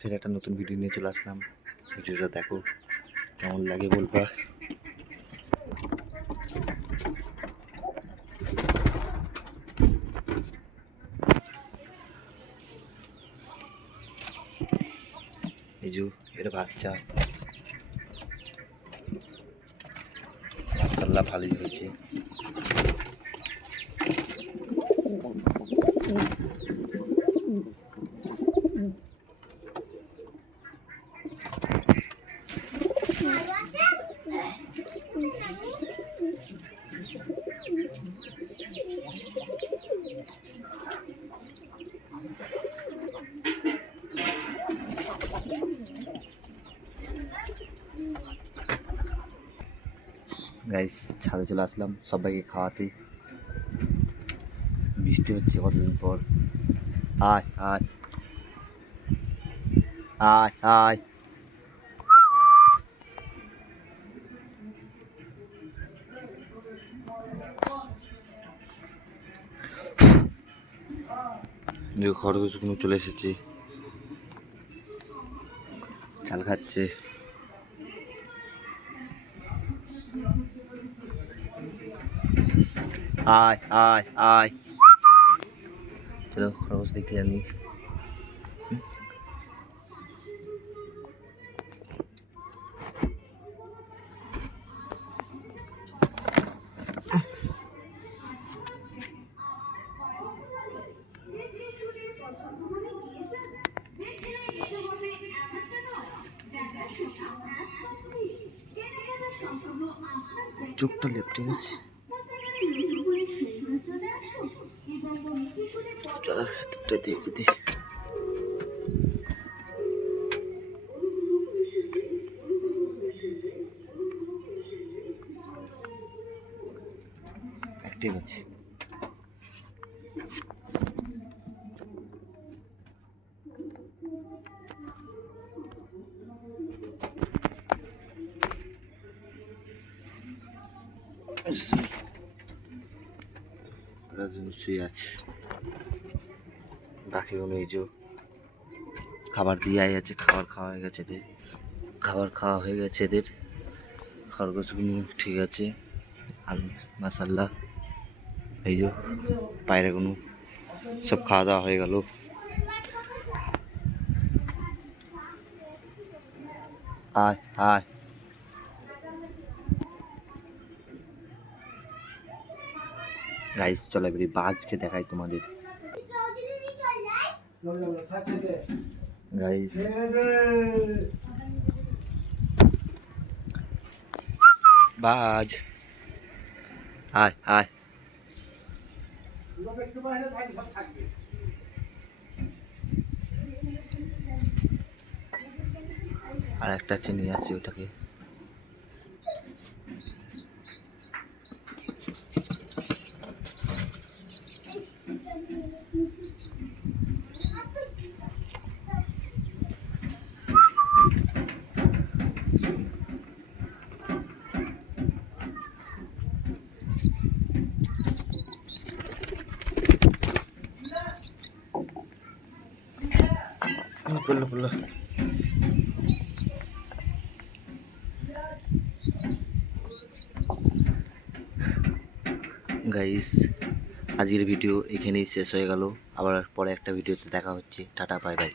ফের একটা নতুন ভিডিও নিয়ে চলে আসলাম। ভিডিওটা দেখো, কেমন লাগে বলবা। এই যে এটা বাচ্চা, মাশাআল্লাহ ভালোই হয়েছে। গাইস, ছাদে চলে আসলাম সবাইকে খাওয়াতে। বৃষ্টি হচ্ছে কতদিন পর। আয় আয় আয় আয়। খরগোশগুলো চলে এসেছে, চাল খাচ্ছে। আয় আয় আয়, চলো খরগোশ দেখে আনি। চোখটা লেপটে গেছে। চলো ভেতরটা দেখে দিই। অ্যাক্টিভ আছে। শুয়ে আছে, বাকিগুলো এই যে খাবার দিয়ে আছে, খাবার খাওয়া হয়ে গেছে এদের, খাবার খাওয়া হয়ে গেছে এদের। খরগোশগুলো ঠিক আছে, আর মাশাআল্লাহ এই যে পায়রাগুলো সব খাওয়া দাওয়া হয়ে গেল। আয় আয়, গাইস চলো এবারে বাঘকে দেখাই তোমাদের। গাইস বাজ, আয় আয়। আর একটা আছে, নিয়ে আসছি ওটাকে। বললো বললো গাইস, আজকের ভিডিও এখানেই শেষ হয়ে গেল। আবার পরে একটা ভিডিওতে দেখা হচ্ছে। Tata, bye bye.